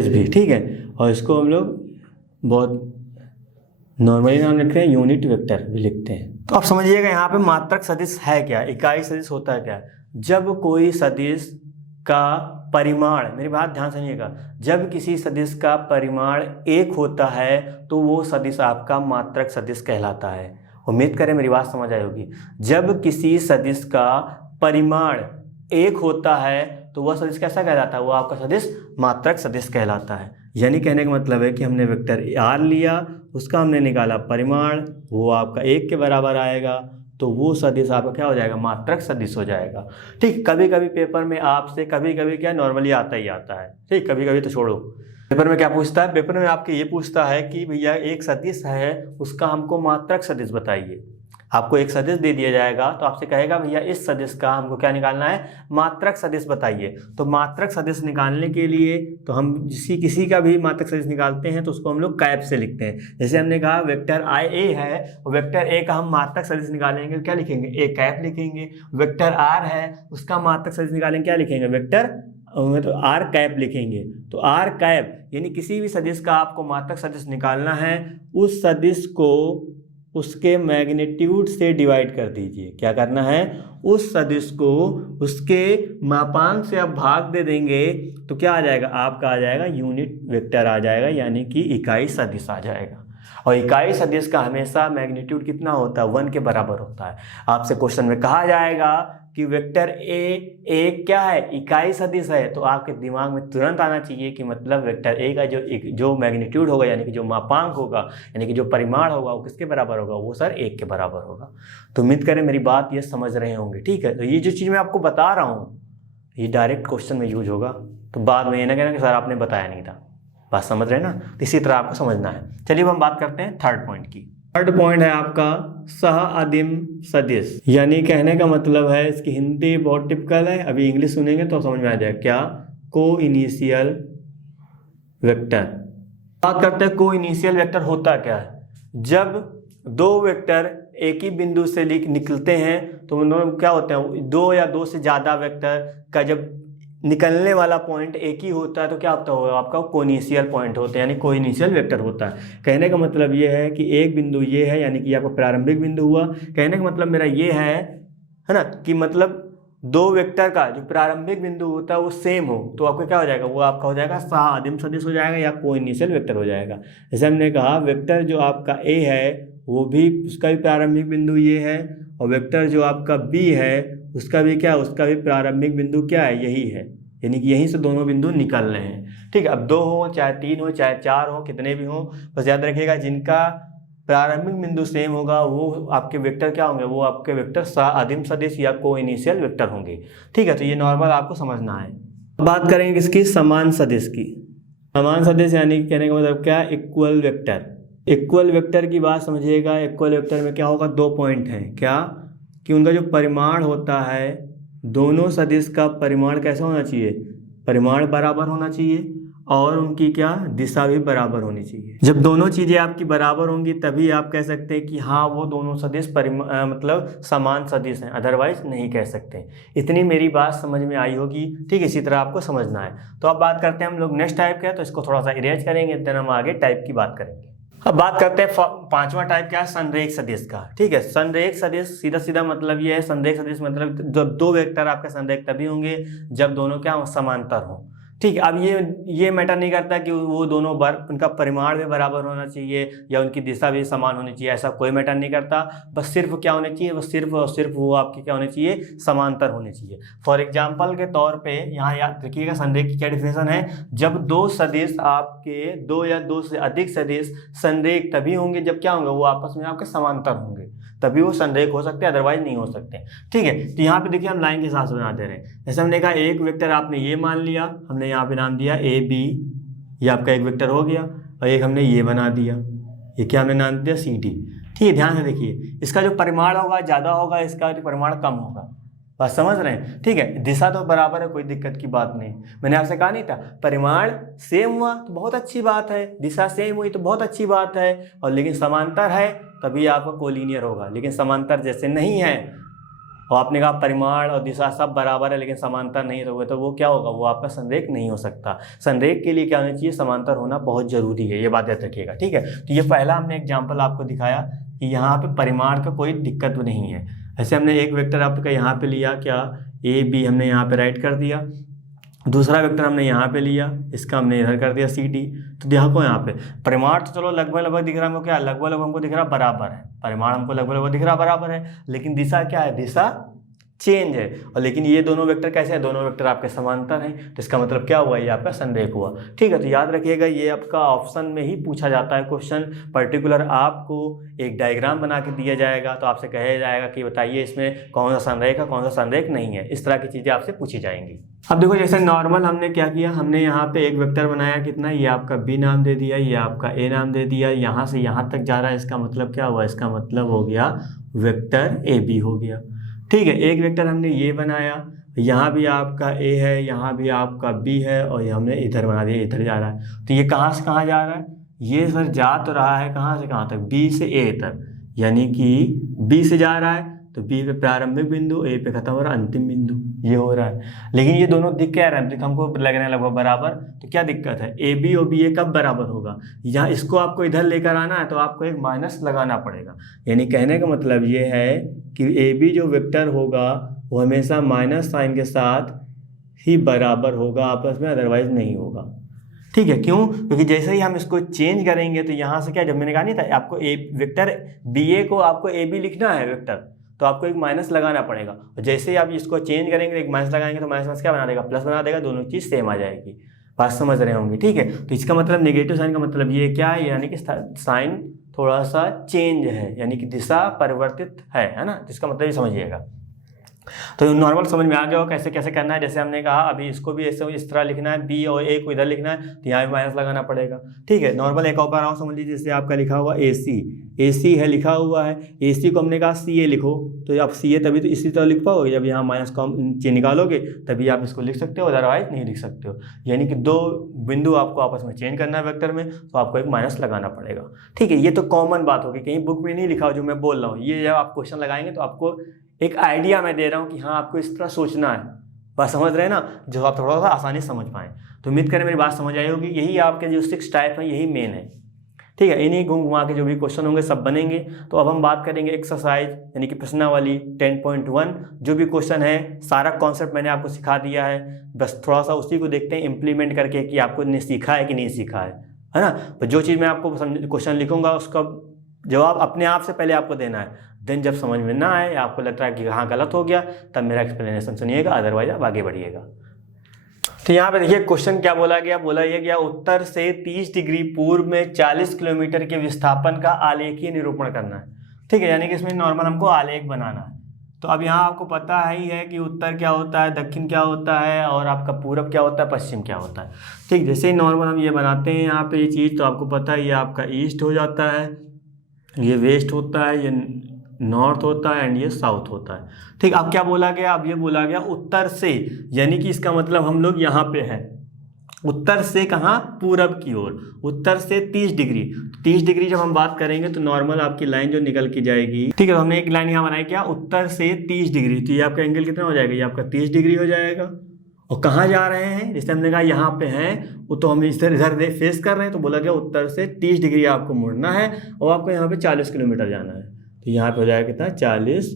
भी, ठीक है। और इसको हम लोग बहुत नॉर्मली नाम लिखते हैं, यूनिट वेक्टर भी लिखते हैं। तो आप समझिएगा यहाँ पे मात्रक सदिश है क्या, इकाई सदिश होता है क्या। जब कोई सदिश का परिमाण, मेरी बात ध्यान सुनिएगा, जब किसी सदिश का परिमाण 1 होता है तो वो सदिश आपका मात्रक सदिश कहलाता है। उम्मीद करें मेरी बात समझ आई होगी। जब किसी सदिश का परिमाण 1 होता है तो वह सदिश कैसा कहलाता है, वो आपका सदिश मात्रक सदिश कहलाता है। यानी कहने का मतलब है कि हमने वेक्टर आर लिया, उसका हमने निकाला परिमाण, वो आपका 1 के बराबर आएगा, तो वो सदिश आपका क्या हो जाएगा, मात्रक सदिश हो जाएगा। ठीक, कभी कभी पेपर में आपसे कभी कभी क्या नॉर्मली आता ही आता है, ठीक, कभी कभी तो छोड़ो। पेपर में क्या पूछता है, पेपर में आपके ये पूछता है कि भैया एक सदिश है, उसका हमको मात्रक सदिश बताइए। आपको एक सदिश दे दिया जाएगा तो आपसे कहेगा भैया इस सदिश का हमको क्या निकालना है, मात्रक सदिश बताइए। तो मात्रक सदिश निकालने के लिए तो हम किसी का भी मात्रक सदिश निकालते हैं तो उसको हम लोग कैप से लिखते हैं। जैसे हमने कहा वेक्टर आई ए है, और वेक्टर ए का हम मात्रक सदिश निकालेंगे क्या लिखेंगे, ए कैप लिखेंगे। वेक्टर आर है, उसका मात्रक सदिश निकालेंगे क्या लिखेंगे, वेक्टर तो आर कैप लिखेंगे। तो आर कैप यानी किसी भी सदिश का आपको मात्रक सदिश निकालना है, उस सदिश को उसके मैग्नीट्यूड से डिवाइड कर दीजिए। क्या करना है, उस सदिश को उसके मापांक से आप भाग दे देंगे तो क्या आ जाएगा, आपका आ जाएगा यूनिट वेक्टर आ जाएगा, यानी कि इकाई सदिश आ जाएगा। और इकाई सदिश का हमेशा मैग्नीट्यूड कितना होता है, 1 के बराबर होता है। आपसे क्वेश्चन में कहा जाएगा कि वेक्टर ए क्या है, इकाई सदिश है, तो आपके दिमाग में तुरंत आना चाहिए कि मतलब वेक्टर ए का जो मैग्नीट्यूड होगा, यानी कि जो मापांक होगा, यानी कि जो परिमाण होगा, वो किसके बराबर होगा, वो सर 1 के बराबर होगा। तो उम्मीद करें मेरी बात ये समझ रहे होंगे, ठीक है। तो ये जो चीज़ मैं आपको बता रहा हूँ ये डायरेक्ट क्वेश्चन में यूज होगा, तो बाद में ये ना कहना कि सर आपने बताया नहीं था। बात समझ रहे हैं ना, तो इसी तरह आपको समझना है। चलिए अब हम बात करते हैं थर्ड पॉइंट की। थर्ड पॉइंट है आपका सह आदिम सदिश, यानी कहने का मतलब है, इसकी हिंदी बहुत टिपिकल है, अभी इंग्लिश सुनेंगे तो समझ में आ जाएगा क्या, को इनिशियल वेक्टर। बात करते हैं को इनिशियल वेक्टर होता क्या है। जब दो वेक्टर एक ही बिंदु से निकलते हैं तो उनमें क्या होते हैं, 2 या 2 से ज़्यादा वेक्टर का जब निकलने वाला पॉइंट एक ही होता है तो क्या होता है, आपका कोइनिशियल पॉइंट होता है, यानी कोइनिशियल वेक्टर होता है। कहने का मतलब ये है कि एक बिंदु ये है, यानी कि आपका प्रारंभिक बिंदु हुआ। कहने का मतलब मेरा ये है ना, कि मतलब 2 वेक्टर का जो प्रारंभिक बिंदु होता है वो सेम हो तो आपका क्या हो जाएगा, वो आपका हो जाएगा सह आदिम सदिश हो जाएगा या कोइनिशियल वेक्टर हो जाएगा। जैसे हमने कहा वेक्टर जो आपका ए है वो भी, उसका भी प्रारंभिक बिंदु ये है, और वेक्टर जो आपका बी है उसका भी क्या, उसका भी प्रारंभिक बिंदु क्या है, यही है, यानी कि यहीं से दोनों बिंदु निकल रहे हैं। ठीक है, अब 2 हो चाहे 3 हो चाहे 4 हो, कितने भी हो, बस याद रखिएगा जिनका प्रारंभिक बिंदु सेम होगा वो आपके वेक्टर क्या होंगे, वो आपके वेक्टर सह आदिम सदिश या कोइनिशियल वेक्टर होंगे। ठीक है, तो ये नॉर्मल आपको समझना है। बात करेंगे किसकी, समान सदिश की। समान सदिश यानी कहने का मतलब क्या, इक्वल वेक्टर। इक्वल वेक्टर की बात समझिएगा। इक्वल वेक्टर में क्या होगा, 2 पॉइंट हैं, क्या कि उनका जो परिमाण होता है, दोनों सदिश का परिमाण कैसा होना चाहिए, परिमाण बराबर होना चाहिए, और उनकी क्या, दिशा भी बराबर होनी चाहिए। जब दोनों चीज़ें आपकी बराबर होंगी तभी आप कह सकते हैं कि हाँ वो दोनों सदिश मतलब समान सदिश हैं, अदरवाइज नहीं कह सकते। इतनी मेरी बात समझ में आई होगी, ठीक है, इसी तरह आपको समझना है। तो अब बात करते हैं हम लोग नेक्स्ट टाइप का, तो इसको थोड़ा सा इरेज करेंगे, देन हम आगे टाइप की बात करेंगे। अब बात करते हैं 5वां टाइप क्या है, संरेख सदिश का। ठीक है, संरेख सदिश सीधा सीधा मतलब ये है, संरेख सदिश मतलब जब 2 वेक्टर आपके संरेख तभी होंगे जब दोनों क्या हो, समांतर हो। ठीक है, अब ये मैटर नहीं करता कि वो दोनों उनका परिमाण भी बराबर होना चाहिए या उनकी दिशा भी समान होनी चाहिए, ऐसा कोई मैटर नहीं करता। बस सिर्फ क्या होने चाहिए, बस सिर्फ और सिर्फ वो आपके क्या होने चाहिए, समांतर होने चाहिए। फॉर एग्जाम्पल के तौर पे यहाँ याद रखिएगा संरेख की क्या डिफिनेशन है, जब 2 सदिश आपके 2 या 2 से अधिक सदिश संरेख तभी होंगे जब क्या होंगे, वो आपस में आपके समांतर होंगे, तभी वो संरेख हो सकते हैं, अदरवाइज नहीं हो सकते। ठीक है, तो यहाँ पे देखिए हम लाइन के हिसाब से बना दे रहे हैं। जैसे हमने कहा एक वेक्टर आपने ये मान लिया, हमने यहाँ पे नाम दिया ए बी, ये आपका एक वेक्टर हो गया, और एक हमने ये बना दिया, ये क्या हमने नाम दिया सी डी। ठीक है, ध्यान से देखिए, इसका जो परिमाण होगा ज़्यादा होगा, इसका जो परिमाण कम होगा। बात समझ रहे हैं? ठीक है, दिशा तो बराबर है, कोई दिक्कत की बात नहीं। मैंने आपसे कहा नहीं था परिमाण सेम हुआ तो बहुत अच्छी बात है, दिशा सेम हुई तो बहुत अच्छी बात है, और लेकिन समांतर है तभी आपका कोलिनियर होगा। लेकिन समांतर जैसे नहीं है और आपने कहा परिमाण और दिशा सब बराबर है लेकिन समांतर नहीं होगा, तो वो क्या होगा, वो आपका संरेख नहीं हो सकता। संरेख के लिए क्या होना चाहिए, समांतर होना बहुत जरूरी है, ये बात याद रखिएगा। ठीक है, तो ये पहला हमने एग्जाम्पल आपको दिखाया कि यहाँ पे परिमाण का कोई दिक्कत नहीं है। ऐसे हमने एक वेक्टर आपका यहाँ पे लिया, क्या ए बी हमने यहाँ पे राइट कर दिया, दूसरा वेक्टर हमने यहाँ पे लिया, इसका हमने इधर कर दिया सी डी। तो देखो यहाँ पे परिमाण तो चलो लगभग दिख रहा है हमको, क्या लगभग हमको दिख रहा बराबर है, परिमाण हमको लगभग दिख रहा बराबर है, लेकिन दिशा क्या है, दिशा चेंज है। और लेकिन ये दोनों वेक्टर कैसे हैं, दोनों वेक्टर आपके समांतर हैं, तो इसका मतलब क्या हुआ, ये आपका संरेख हुआ। ठीक है, तो याद रखिएगा ये आपका ऑप्शन में ही पूछा जाता है क्वेश्चन। पर्टिकुलर आपको एक डायग्राम बना के दिया जाएगा, तो आपसे कहा जाएगा कि बताइए इसमें कौन सा संरेख है, कौन सा संरेख नहीं है। इस तरह की चीज़ें आपसे पूछी जाएंगी। अब देखो जैसे नॉर्मल हमने क्या किया, हमने यहाँ पे एक वेक्टर बनाया, कितना, ये आपका बी नाम दे दिया, ये आपका ए नाम दे दिया, यहाँ से यहाँ तक जा रहा है, इसका मतलब क्या हुआ, इसका मतलब हो गया वेक्टर ए बी हो गया। ठीक है, एक वेक्टर हमने ये बनाया, यहाँ भी आपका ए है, यहाँ भी आपका बी है, और ये हमने इधर बना दिया, इधर जा रहा है। तो ये कहाँ से कहाँ जा रहा है, ये सर जा तो रहा है कहाँ से कहाँ तक, बी से ए तक, यानी कि बी से जा रहा है तो बी पे प्रारंभिक बिंदु, ए पे खत्म हो रहा है अंतिम बिंदु, ये हो रहा है। लेकिन ये दोनों दिख क्या रहे हैं, हमको लग रहे हैं लगभग बराबर, तो क्या दिक्कत है, ए बी और बी ए कब बराबर होगा, यहाँ इसको आपको इधर लेकर आना है तो आपको एक माइनस लगाना पड़ेगा। यानी कहने का मतलब ये है कि ए बी जो वेक्टर होगा वो हमेशा माइनस साइन के साथ ही बराबर होगा आपस में, अदरवाइज नहीं होगा। ठीक है, क्यों, क्योंकि जैसे ही हम इसको चेंज करेंगे तो यहाँ से क्या, जब मैंने कहा नहीं था आपको ए वेक्टर बी ए को आपको ए बी लिखना है वेक्टर, तो आपको एक माइनस लगाना पड़ेगा, और जैसे ही आप इसको चेंज करेंगे एक माइनस लगाएंगे तो माइनस क्या बना देगा, प्लस बना देगा, दोनों चीज़ सेम आ जाएगी। बात समझ रहे होंगे? ठीक है, तो इसका मतलब नेगेटिव साइन का मतलब ये क्या है, यानी कि साइन थोड़ा सा चेंज है, यानी कि दिशा परिवर्तित है ना, जिसका मतलब ये समझिएगा। तो नॉर्मल समझ में आ गया हो कैसे कैसे करना है। जैसे हमने कहा अभी इसको भी ऐसे इस तरह लिखना है, बी और ए को इधर लिखना है तो यहाँ भी माइनस लगाना पड़ेगा। ठीक है, नॉर्मल एक और बार आओ समझ लीजिए, जैसे आपका लिखा हुआ ए सी है, लिखा हुआ है ए सी को हमने कहा सी ए लिखो, तो आप सी ए तभी तो इसी तरह लिख पाओगे, जब यहाँ माइनस को निकालोगे तभी आप इसको लिख सकते हो, अदरवाइज नहीं लिख सकते हो। यानी कि दो बिंदु आपको आपस में चेंज करना है वेक्टर में, तो आपको एक माइनस लगाना पड़ेगा। ठीक है, ये तो कॉमन बात होगी, कहीं बुक में नहीं लिखा हो जो मैं बोल रहा हूँ, ये जब आप क्वेश्चन लगाएंगे तो आपको एक आइडिया मैं दे रहा हूँ कि हाँ आपको इस तरह सोचना है। बात समझ रहे हैं ना, जो आप थोड़ा सा आसानी से समझ पाएँ। तो उम्मीद करें मेरी बात समझ आई होगी। यही आपके जो 6 टाइप हैं यही मेन है। ठीक है, इन्हीं घूम घुमा के जो भी क्वेश्चन होंगे सब बनेंगे। तो अब हम बात करेंगे एक्सरसाइज यानी कि प्रश्नावली 10.1। जो भी क्वेश्चन है सारा कॉन्सेप्ट मैंने आपको सिखा दिया है, बस थोड़ा सा उसी को देखते हैं इम्प्लीमेंट करके कि आपको ने सीखा है कि नहीं सीखा है ना। तो जो चीज़ मैं आपको क्वेश्चन लिखूंगा उसका जवाब अपने आप से पहले आपको देना है, देन जब समझ में ना आए, आपको लगता है कि हाँ गलत हो गया, तब मेरा एक्सप्लेनेशन सुनिएगा, अदरवाइज आप आगे बढ़िएगा। तो यहाँ पे देखिए क्वेश्चन क्या बोला गया, बोला ये गया उत्तर से 30 डिग्री पूर्व में 40 किलोमीटर के विस्थापन का आलेखीय निरूपण करना है। ठीक है, यानी कि इसमें नॉर्मल हमको आलेख बनाना है। तो अब यहाँ आपको पता ही है कि उत्तर क्या होता है, दक्षिण क्या होता है, और आपका पूरब क्या होता है, पश्चिम क्या होता है। ठीक, जैसे ही नॉर्मल हम ये बनाते हैं यहाँ पे ये चीज़, तो आपको पता है ये आपका ईस्ट हो जाता है, ये वेस्ट होता है, ये नॉर्थ होता है एंड ये साउथ होता है। ठीक, अब क्या बोला गया, अब ये बोला गया उत्तर से, यानी कि इसका मतलब हम लोग यहाँ पे हैं, उत्तर से कहाँ, पूरब की ओर, उत्तर से 30 डिग्री। 30 डिग्री जब हम बात करेंगे तो नॉर्मल आपकी लाइन जो निकल के जाएगी, ठीक है, तो हमने एक लाइन यहाँ बनाई क्या, उत्तर से 30 डिग्री, तो ये आपका एंगल कितना हो जाएगा, ये आपका 30 डिग्री हो जाएगा। और कहाँ जा रहे हैं, जैसे हमने कहा यहाँ पे हैं, वो तो हम इधर फेस कर रहे हैं, तो बोला गया उत्तर से 30 डिग्री आपको मुड़ना है और आपको यहाँ पे 40 किलोमीटर जाना है। तो यहाँ पे हो जाएगा कितना, 40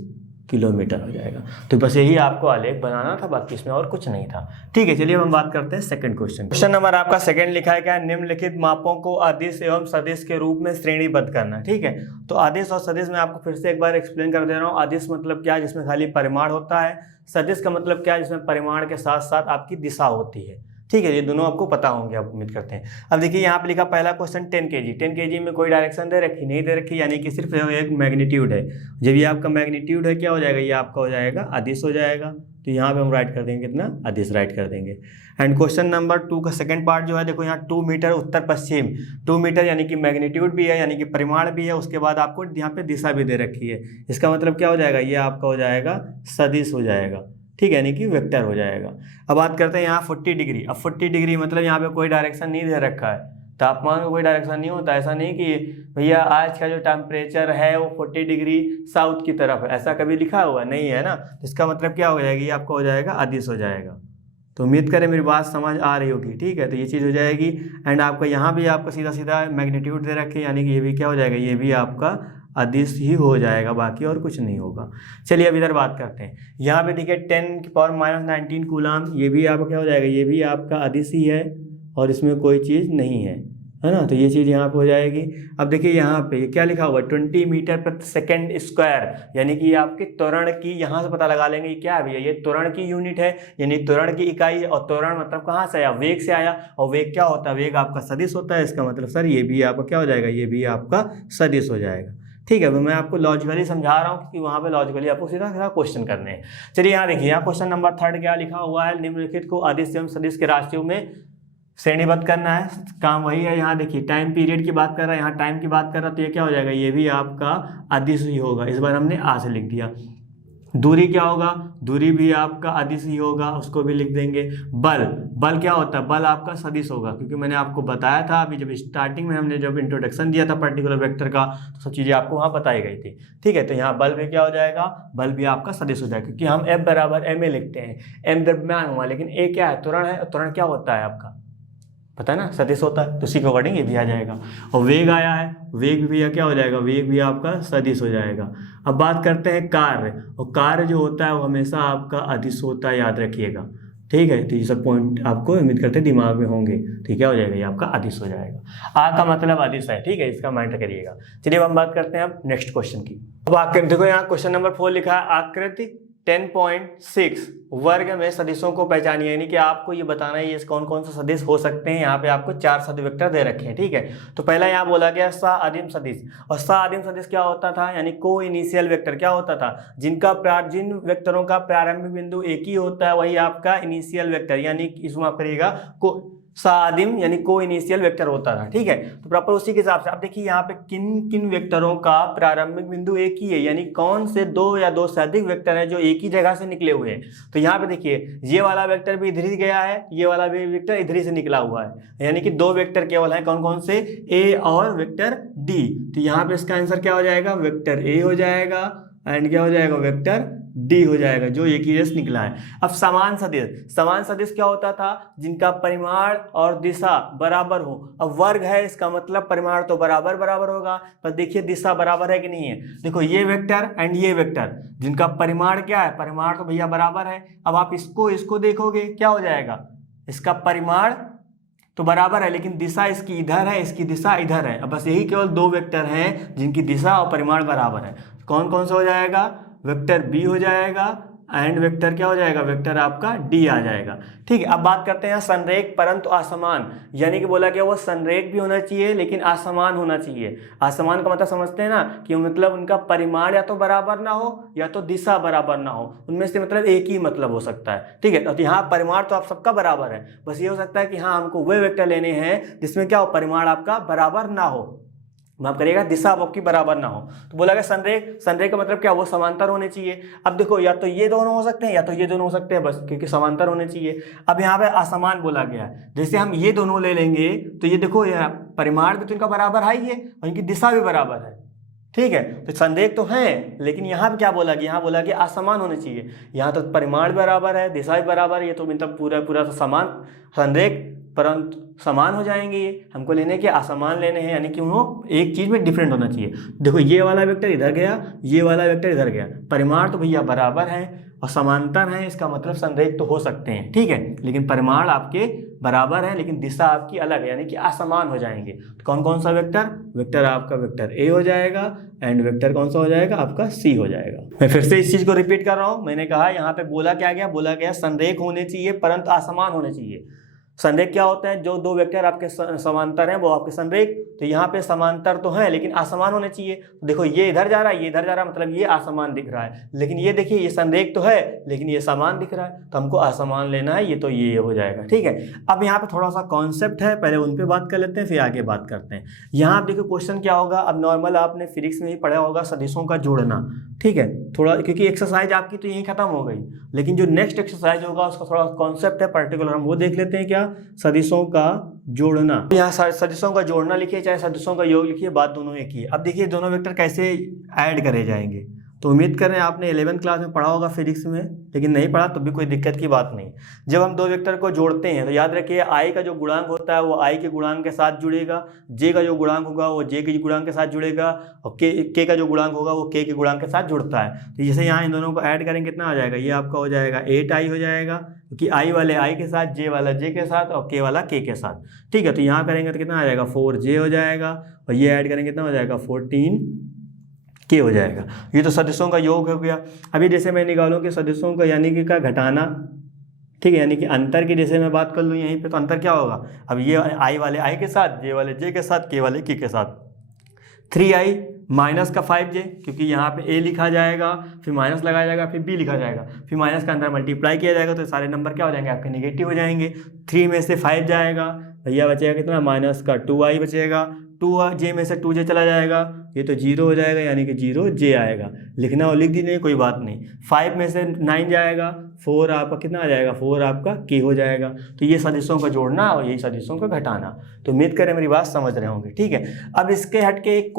किलोमीटर हो जाएगा। तो बस यही आपको आलेख बनाना था, बाकी इसमें और कुछ नहीं था। ठीक है, चलिए हम बात करते हैं सेकंड क्वेश्चन। क्वेश्चन नंबर आपका सेकंड लिखा है क्या, निम्नलिखित मापों को अदिश एवं सदिश के रूप में श्रेणीबद्ध करना। ठीक है, तो अदिश और सदिश में आपको फिर से एक बार एक्सप्लेन कर दे रहा हूँ। अदिश मतलब क्या है, जिसमें खाली परिमाण होता है। सदिश का मतलब क्या है, जिसमें परिमाण के साथ साथ आपकी दिशा होती है। ठीक है, ये दोनों आपको पता होंगे, आप उम्मीद करते हैं। अब देखिए यहाँ पे लिखा पहला क्वेश्चन 10 kg, 10 kg में कोई डायरेक्शन दे रखी नहीं दे रखी, यानी कि सिर्फ एक मैग्नीट्यूड है। जब ये आपका मैग्नीट्यूड है क्या हो जाएगा, ये आपका हो जाएगा अदिश हो जाएगा। तो यहाँ पे हम राइट कर देंगे कितना, अदिश राइट कर देंगे। एंड क्वेश्चन नंबर 2 का सेकंड पार्ट जो है, देखो यहाँ 2 मीटर उत्तर पश्चिम, 2 मीटर यानी कि मैग्नीट्यूड भी है, यानी कि परिमाण भी है, उसके बाद आपको यहाँ पे दिशा भी दे रखी है। इसका मतलब क्या हो जाएगा, ये आपका हो जाएगा सदिश हो जाएगा, ठीक है, यानी कि वेक्टर हो जाएगा। अब बात करते हैं यहाँ 40 डिग्री। अब 40 डिग्री मतलब यहाँ पे कोई डायरेक्शन नहीं दे रखा है, तापमान का कोई डायरेक्शन नहीं होता। ऐसा नहीं कि भैया आज का जो टेम्परेचर है वो 40 डिग्री साउथ की तरफ है, ऐसा कभी लिखा हुआ नहीं है ना। इसका मतलब क्या हो जाएगी, आपका हो जाएगा अदिश हो जाएगा। तो उम्मीद करें मेरी बात समझ आ रही होगी, ठीक है। तो ये चीज़ हो जाएगी। एंड आपका यहाँ भी आपका सीधा सीधा मैग्नीट्यूड दे रखे, यानी कि ये भी क्या हो जाएगा, ये भी आपका अदिश ही हो जाएगा, बाकी और कुछ नहीं होगा। चलिए अब इधर बात करते हैं। यहाँ पे देखिए 10 की पावर -19 कूलाम, ये भी आपका क्या हो जाएगा, ये भी आपका अदिश ही है और इसमें कोई चीज़ नहीं है ना। तो ये चीज़ यहाँ पे हो जाएगी। अब देखिए यहाँ पे क्या लिखा हुआ है, 20 मीटर प्रति सेकेंड स्क्वायर, यानी कि आपके त्वरण की, यहाँ से पता लगा लेंगे ये क्या है भैया, ये त्वरण की यूनिट है, यानी त्वरण की इकाई। और त्वरण मतलब कहाँ से आया, वेग से आया। और वेग क्या होता है, वेग आपका सदिश होता है। इसका मतलब सर ये भी आपका क्या हो जाएगा, ये भी आपका सदिश हो जाएगा, ठीक है। मैं आपको लॉजिकली समझा रहा हूँ क्योंकि वहाँ पे लॉजिकली आपको सीधा सीधा क्वेश्चन करने हैं। चलिए यहाँ देखिए, यहाँ क्वेश्चन नंबर 3 क्या लिखा हुआ है, निम्नलिखित को अदिश एवं सदिश के राशियों में श्रेणीबद्ध करना है। काम वही है। यहाँ देखिए टाइम पीरियड की बात कर रहा है, यहाँ टाइम की बात कर रहा है, तो ये क्या हो जाएगा, ये भी आपका अदिश ही होगा। इस बार हमने आ से लिख दिया। दूरी क्या होगा, दूरी भी आपका अदिश ही होगा, उसको भी लिख देंगे। बल, बल क्या होता है, बल आपका सदिश होगा, क्योंकि मैंने आपको बताया था अभी जब स्टार्टिंग में हमने जब इंट्रोडक्शन दिया था पर्टिकुलर वेक्टर का, तो सब चीज़ें आपको वहाँ बताई गई थी, ठीक है। तो यहाँ बल भी क्या हो जाएगा, बल भी आपका सदिश हो जाएगा, क्योंकि हम F बराबर ma लिखते हैं। m द्रव्यमान हुआ, लेकिन a क्या है, त्वरण है। त्वरण क्या होता है आपका पता है ना, सदिश होता है। तो उसी के अकॉर्डिंग ये भी आ जाएगा। और वेग आया है, वेग भी क्या हो जाएगा, वेग भी आपका सदिश हो जाएगा। अब बात करते हैं कार्य, और कार्य जो होता है वो हमेशा आपका अदिश होता है, याद रखिएगा, ठीक है। तो ये सब पॉइंट आपको उम्मीद करते हैं दिमाग में होंगे। तो क्या हो जाएगा, ये आपका अदिश हो जाएगा। आ का मतलब अदिश है, ठीक है, इसका माइंड करिएगा। चलिए अब हम बात करते हैं अब नेक्स्ट क्वेश्चन की। अब आकृति देखो, यहाँ क्वेश्चन नंबर 4 लिखा है, आकृति 10.6 वर्ग में सदिशों को पहचानिए, यानी कि आपको ये बताना है ये कौन कौन से सदिश हो सकते हैं। यहाँ पे आपको 4 सदिश वेक्टर दे रखे हैं, ठीक है। तो पहला यहाँ बोला गया सआदिम सदिश। और सआदिम सदिश क्या होता था, यानी को इनिशियल वेक्टर क्या होता था, जिन वेक्टरों का प्रारंभिक बिंदु एक ही होता है वही आपका इनिशियल वेक्टर, यानी इसमें आप करिएगा को सादिम यानी को इनिशियल वेक्टर होता था, ठीक है। तो प्रॉपर उसी के हिसाब से अब देखिए यहाँ पे किन किन वेक्टरों का प्रारंभिक बिंदु एक ही है, यानी कौन से 2 या 2 से अधिक वेक्टर हैं जो एक ही जगह से निकले हुए हैं। तो यहाँ पे देखिए ये वाला वेक्टर भी इधर ही गया है, ये वाला भी वेक्टर इधर ही से निकला हुआ है, यानी कि 2 वेक्टर केवल हैं। कौन कौन से, ए और वेक्टर डी। तो यहाँ पे इसका आंसर क्या हो जाएगा, वेक्टर ए हो जाएगा एंड क्या हो जाएगा, वेक्टर डी हो जाएगा, जो एक ही रेस निकला है। अब समान सदिश, समान सदिश क्या होता था, जिनका परिमाण और दिशा बराबर हो। अब वर्ग है, इसका मतलब परिमाण तो बराबर बराबर होगा, पर देखिए दिशा बराबर है कि नहीं है। देखो ये वेक्टर एंड ये वेक्टर, जिनका परिमाण क्या है, परिमाण तो भैया बराबर है। अब आप इसको देखोगे क्या हो जाएगा, इसका परिमाण तो बराबर है लेकिन दिशा इसकी इधर है, इसकी दिशा इधर है। अब बस यही केवल 2 वेक्टर हैं जिनकी दिशा और परिमाण बराबर है। कौन कौन सा हो जाएगा, वेक्टर बी हो जाएगा एंड वेक्टर क्या हो जाएगा, वेक्टर आपका डी आ जाएगा, ठीक है। अब बात करते हैं संरेख परंतु असमान, यानी कि बोला गया वो संरेख भी होना चाहिए लेकिन असमान होना चाहिए। असमान का मतलब समझते हैं ना, कि मतलब उनका परिमाण या तो बराबर ना हो या तो दिशा बराबर ना हो, उनमें से मतलब एक ही मतलब हो सकता है, ठीक है। तो यहाँ परिमाण तो आप सबका बराबर है, बस ये हो सकता है कि हाँ हमको वे वेक्टर लेने हैं जिसमें क्या हो, परिमाण आपका बराबर ना हो, माफ करिएगा दिशा आपकी बराबर ना हो। तो बोला गया संरेख, संरेख का मतलब क्या, वो समांतर होने चाहिए। अब देखो या तो ये दोनों हो सकते हैं या तो ये दोनों हो सकते हैं, बस क्योंकि समांतर होने चाहिए। अब यहाँ पे असमान बोला गया है, जैसे हम ये दोनों ले लेंगे तो ये देखो यह परिमाण भी तो इनका बराबर है ही है और इनकी दिशा भी बराबर है, ठीक है। तो संरेख तो है लेकिन यहाँ पे क्या बोला गया, यहाँ बोला गया असमान होने चाहिए। यहाँ तो परिमाण बराबर है, दिशा भी बराबर है, ये तो मतलब पूरा तो समान संरेख परंतु समान हो जाएंगे। ये हमको लेने के असमान लेने हैं, यानी कि वो एक चीज में डिफरेंट होना चाहिए। देखो ये वाला वेक्टर इधर गया, ये वाला वेक्टर इधर गया, परिमाण तो भैया बराबर है और समांतर है, इसका मतलब संरेख तो हो सकते हैं, ठीक है। लेकिन परिमाण आपके बराबर है लेकिन दिशा आपकी अलग है, यानी कि असमान हो जाएंगे। तो कौन कौन सा वेक्टर, वेक्टर आपका वेक्टर ए हो जाएगा एंड वेक्टर कौन सा हो जाएगा, आपका सी हो जाएगा। मैं फिर से इस चीज को रिपीट कर रहा हूं, मैंने कहा यहाँ पे बोला क्या गया, बोला गया संरेख होने चाहिए परंतु असमान होने चाहिए। संरेख क्या होता है, जो दो वेक्टर आपके समांतर हैं वो आपके संरेख। तो यहाँ पे समांतर तो है लेकिन असमान होने चाहिए। तो देखो ये इधर जा रहा है, ये इधर जा रहा है, मतलब ये असमान दिख रहा है। लेकिन ये देखिए ये संरेख तो है लेकिन ये समान दिख रहा है, तो हमको असमान लेना है, ये तो ये हो जाएगा। ठीक है, अब यहाँ पे थोड़ा सा कॉन्सेप्ट है, पहले उन पे बात कर लेते हैं फिर आगे बात करते हैं। यहाँ आप देखो क्वेश्चन क्या होगा। अब नॉर्मल आपने फिजिक्स में ही पढ़ा होगा सदिशों का जोड़ना। ठीक है, थोड़ा क्योंकि एक्सरसाइज आपकी तो यहीं खत्म हो गई, लेकिन जो नेक्स्ट एक्सरसाइज होगा उसका थोड़ा कॉन्सेप्ट है पर्टिकुलर, हम वो देख लेते हैं। क्या, सदिशों का जोड़ना। यहाँ सदिशों का जोड़ना लिखिए चाहे सदिशों का योग लिखिए, बात दोनों एक ही है। अब देखिए दोनों वेक्टर कैसे ऐड करे जाएंगे। तो उम्मीद कर रहे हैं आपने 11th क्लास में पढ़ा होगा फिजिक्स में, लेकिन नहीं पढ़ा तो भी कोई दिक्कत की बात नहीं। जब हम दो वेक्टर को जोड़ते हैं तो याद रखिए आई का जो गुणांक होता है वो आई के गुणांक के साथ जुड़ेगा, जे का जो गुणांक होगा वो जे के गुणांक के साथ जुड़ेगा, और के का जो गुणांक होगा वो के गुणांक के साथ जुड़ता है। तो जैसे यहाँ इन दोनों को ऐड करेंगे कितना हो जाएगा, ये आपका हो जाएगा 8i हो जाएगा, क्योंकि आई वाले आई के साथ, जे वाला जे के साथ और के वाला के साथ। ठीक है, तो यहाँ करेंगे तो कितना आ जाएगा 4j हो जाएगा, और ये ऐड करेंगे कितना हो जाएगा 14k हो जाएगा। ये तो सदिशों का योग हो गया। अभी जैसे मैं निकालूँ कि सदिशों का यानी कि का घटाना, ठीक है, यानी कि अंतर की जैसे मैं बात कर लूँ यहीं पे, तो अंतर क्या होगा, अब ये आई वाले आई के साथ, जे वाले जे के साथ, के वाले के साथ, 3i माइनस का 5j, क्योंकि यहाँ पे a लिखा जाएगा फिर माइनस लगाया जाएगा फिर b लिखा जाएगा फिर माइनस का अंदर मल्टीप्लाई किया जाएगा, तो सारे नंबर क्या हो जाएंगे आपके नेगेटिव हो जाएंगे। 3 में से 5 जाएगा, भैया बचेगा कितना, माइनस का 2i बचेगा, 2j में से 2j चला जाएगा, ये तो 0 हो जाएगा, यानी कि 0j आएगा। लिखना हो लिख दीजिए कोई बात नहीं। 5 में से 9 जाएगा, 4 आपका कितना आ जाएगा, 4 आपका k हो जाएगा। तो ये सदिशों का जोड़ना और यही सदिशों का घटाना। तो उम्मीद करें मेरी बात समझ रहे होंगे। ठीक है, अब इसके हटके एक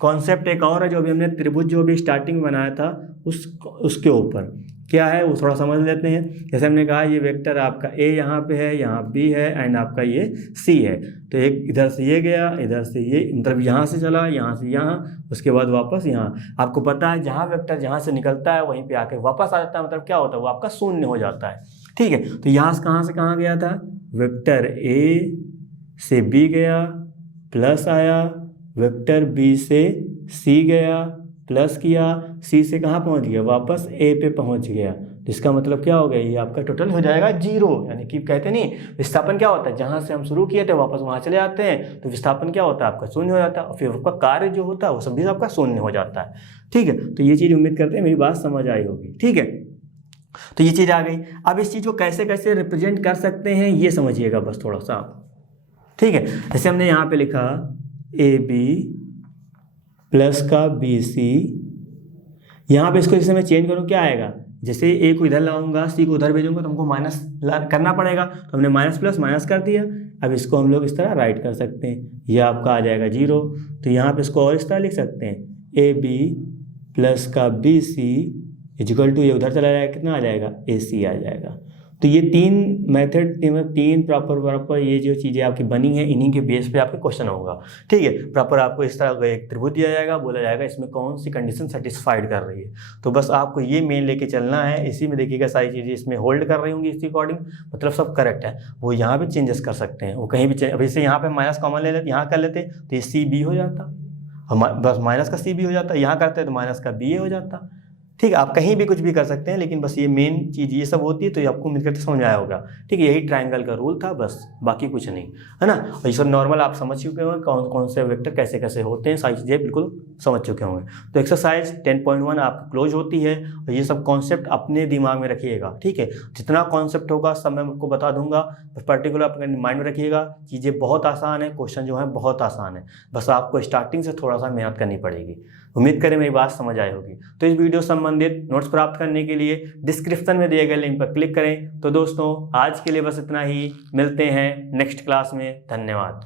कॉन्सेप्ट एक और है, जो अभी हमने त्रिभुज जो अभी स्टार्टिंग में बनाया था उसके ऊपर क्या है वो थोड़ा समझ लेते हैं। जैसे हमने कहा ये वेक्टर आपका a यहाँ पे है, यहाँ b है एंड आपका ये c है। तो एक इधर से ये गया, इधर से ये, मतलब यहाँ से चला, यहाँ से यहाँ, उसके बाद वापस यहाँ। आपको पता है जहाँ वेक्टर जहाँ से निकलता है वहीं पे आके वापस आ जाता है, मतलब क्या होता है वो आपका शून्य हो जाता है। ठीक है, तो यहाँ से कहाँ गया था, वेक्टर a से b गया प्लस आया, वेक्टर b से c गया प्लस किया, c से कहाँ पहुँच गया, वापस a पे पहुँच गया। तो इसका मतलब क्या हो गया, ये आपका टोटल हो जाएगा 0। यानी कि कहते नहीं विस्थापन क्या होता है, जहाँ से हम शुरू किए थे वापस वहाँ चले जाते हैं, तो विस्थापन क्या होता है आपका शून्य हो जाता है, और फिर आपका कार्य जो होता है वो सब भी आपका शून्य हो जाता है। ठीक है, तो ये चीज़ उम्मीद करते हैं मेरी बात समझ आई होगी। ठीक है, तो ये चीज़ आ गई। अब इस चीज़ को कैसे कैसे रिप्रेजेंट कर सकते हैं ये समझिएगा बस थोड़ा सा आप। ठीक है, जैसे हमने यहाँ पे लिखा AB प्लस का BC, यहाँ पे इसको जैसे मैं चेंज करूँ क्या आएगा, जैसे ए को इधर लाऊंगा सी को उधर भेजूंगा तो हमको माइनस करना पड़ेगा, तो हमने माइनस प्लस माइनस कर दिया। अब इसको हम लोग इस तरह राइट कर सकते हैं, यह आपका आ जाएगा 0। तो यहाँ पे इसको और इस तरह लिख सकते हैं AB प्लस का BC इक्वल टू, ये उधर चला जाएगा कितना आ जाएगा AC आ जाएगा। तो ये 3 मेथड, मतलब 3 प्रॉपर ये जो चीज़ें आपकी बनी हैं इन्हीं के बेस पे आपका क्वेश्चन होगा। ठीक है, प्रॉपर आपको इस तरह का एक त्रिभुज दिया जाएगा, बोला जाएगा इसमें कौन सी कंडीशन सेटिस्फाइड कर रही है। तो बस आपको ये मेन लेके चलना है, इसी में देखिएगा सारी चीज़ें इसमें होल्ड कर रही होंगी इसके अकॉर्डिंग, मतलब सब करेक्ट है। वो यहाँ पर चेंजेस कर सकते हैं, वो कहीं भी अब जैसे यहाँ पर माइनस कॉमन ले लेते, यहाँ कर लेते तो ये CB हो जाता, बस माइनस का CB हो जाता, यहाँ करते तो माइनस का BA हो जाता। ठीक है, आप कहीं भी कुछ भी कर सकते हैं, लेकिन बस ये मेन चीज़ ये सब होती है, तो ये आपको मिलकर समझ आया होगा। ठीक है, यही ट्रायंगल का रूल था, बस बाकी कुछ नहीं है ना। और ये सब नॉर्मल आप समझ चुके होंगे, कौन कौन से वेक्टर कैसे कैसे होते हैं, सारी चीज़ें बिल्कुल समझ चुके होंगे। तो एक्सरसाइज 10.1 आपकी क्लोज होती है, और ये सब कॉन्सेप्ट अपने दिमाग में रखिएगा। ठीक है, जितना कॉन्सेप्ट होगा सब मैं आपको बता दूंगा, बस पर्टिकुलर अपने माइंड में रखिएगा। चीज़ें बहुत आसान है, क्वेश्चन जो है बहुत आसान है, बस आपको स्टार्टिंग से थोड़ा सा मेहनत करनी पड़ेगी। उम्मीद करें मेरी बात समझ आई होगी। तो इस वीडियो संबंधित नोट्स प्राप्त करने के लिए डिस्क्रिप्शन में दिए गए लिंक पर क्लिक करें। तो दोस्तों आज के लिए बस इतना ही, मिलते हैं नेक्स्ट क्लास में। धन्यवाद।